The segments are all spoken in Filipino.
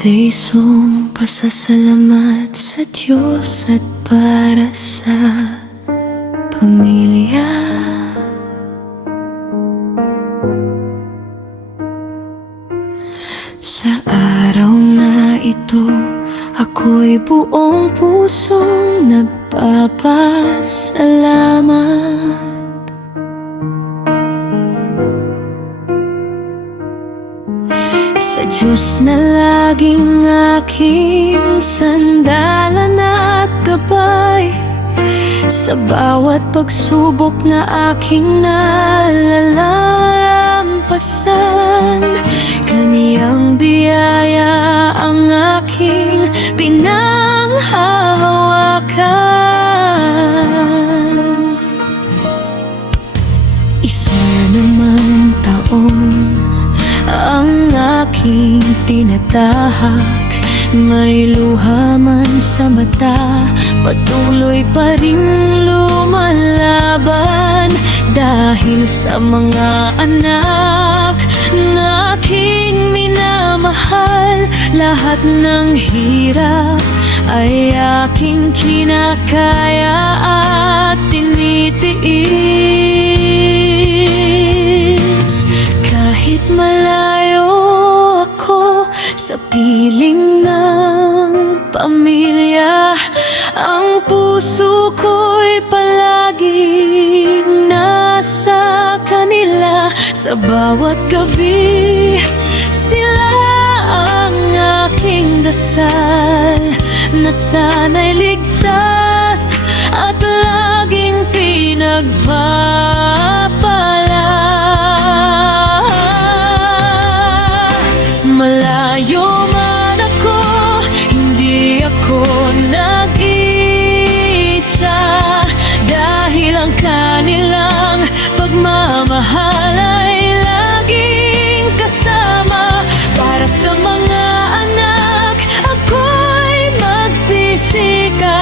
Taisong pasasalamat sa Diyos at para sa pamilya. Sa araw na ito, ako'y buong pusong nagpapasalamat. Sa Diyos na laging aking sandalan at gabay, sa bawat pagsubok na aking nalalampasan. Kaniyang biyaya ang aking pinanghahawakan. Isa namang taon ang aking tinatahak, may luha man sa mata, patuloy pa rin lumalaban. Dahil sa mga anak na aking minamahal, lahat ng hirap ay aking kinakaya at tinitiis. Kahit malayo ako sa piling ng pamilya, ang puso ko'y palaging nasa kanila. Sa bawat gabi, sila ang aking dasal, na sana'y ligtas at laging pinagpapala. Malayo man ako, hindi ako nag-iisa, dahil ang kanilang pagmamahal ay laging kasama. Para sa mga anak, ako'y magsisikap.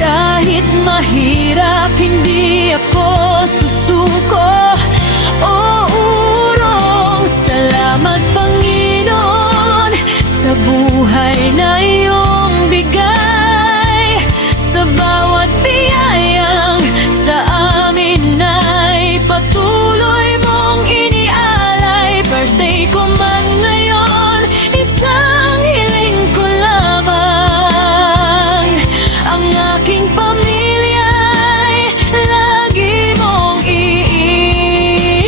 Kahit mahirap, hindi ako susuko o urong. Salamat Panginoon sa buhay na iyong bigay, sa bawat biyayang sa amin ay patuloy mong inialay. Birthday ko man ngayon, isang hiling ko lamang, ang aking pamilya'y lagi mong iingatan.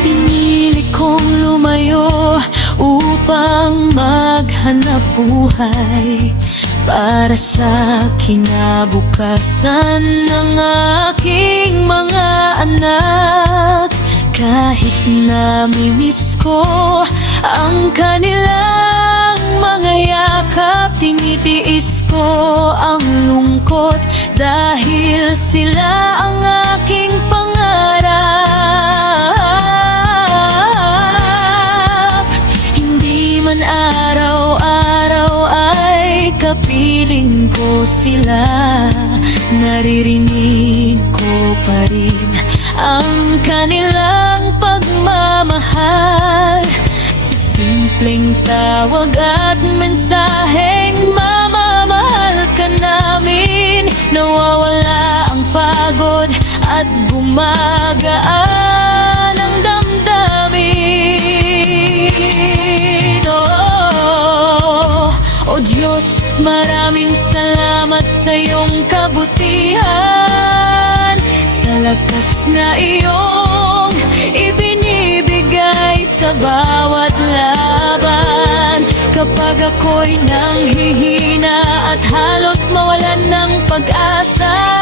Pinili kong lumayo upang maghanap buhay para sa kinabukasan ng aking mga anak. Kahit namimiss ko ang kanilang mga yakap, tinitiis ko ang lungkot dahil sila ang aking pangarap. Hindi man araw-araw ay kapiling ko sila, naririnig ko pa rin ang kanilang pagmamahal. Sa simpleng tawag at mensaheng, mamamahal ka namin, nawawala ang pagod at gumagaan ang damdamin. O Diyos, maraming salamat sa iyong kabutihan, sa lakas na iyong ibinibigay sa bawat laban. Kapag ako'y nanghihina at halos mawalan ng pag-asa,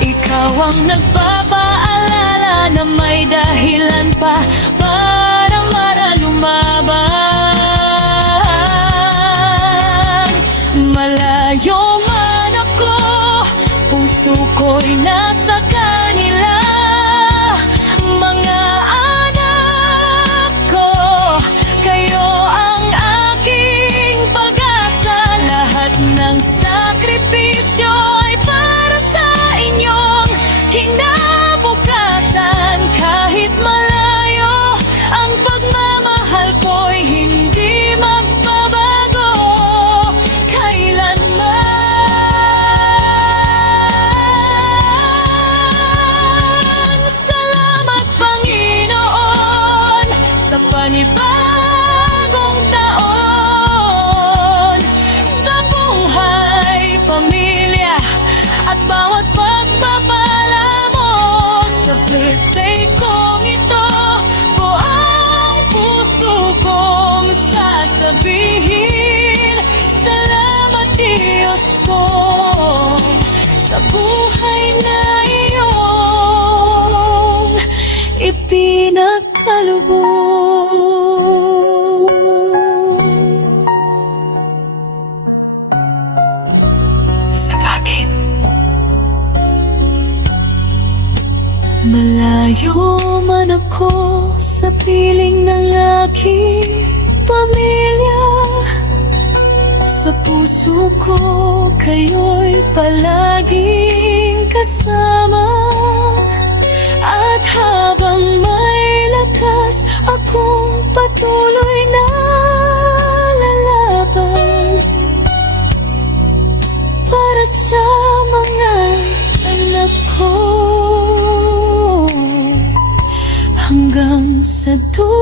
ikaw ang nagpapaalala na may dahilan pa para lumaban. Malayo man ako, puso ko'y nasa kanila. Mga anak ko, kayo ang aking pag-asa. Lahat ng sakripisyo ay para Malayo man ako sa piling ng aking pamilya, sa puso ko kayo'y palaging kasama. At habang may lakas, akong patuloy na lalaban para sa mga anak ko, hanggang sa dulo.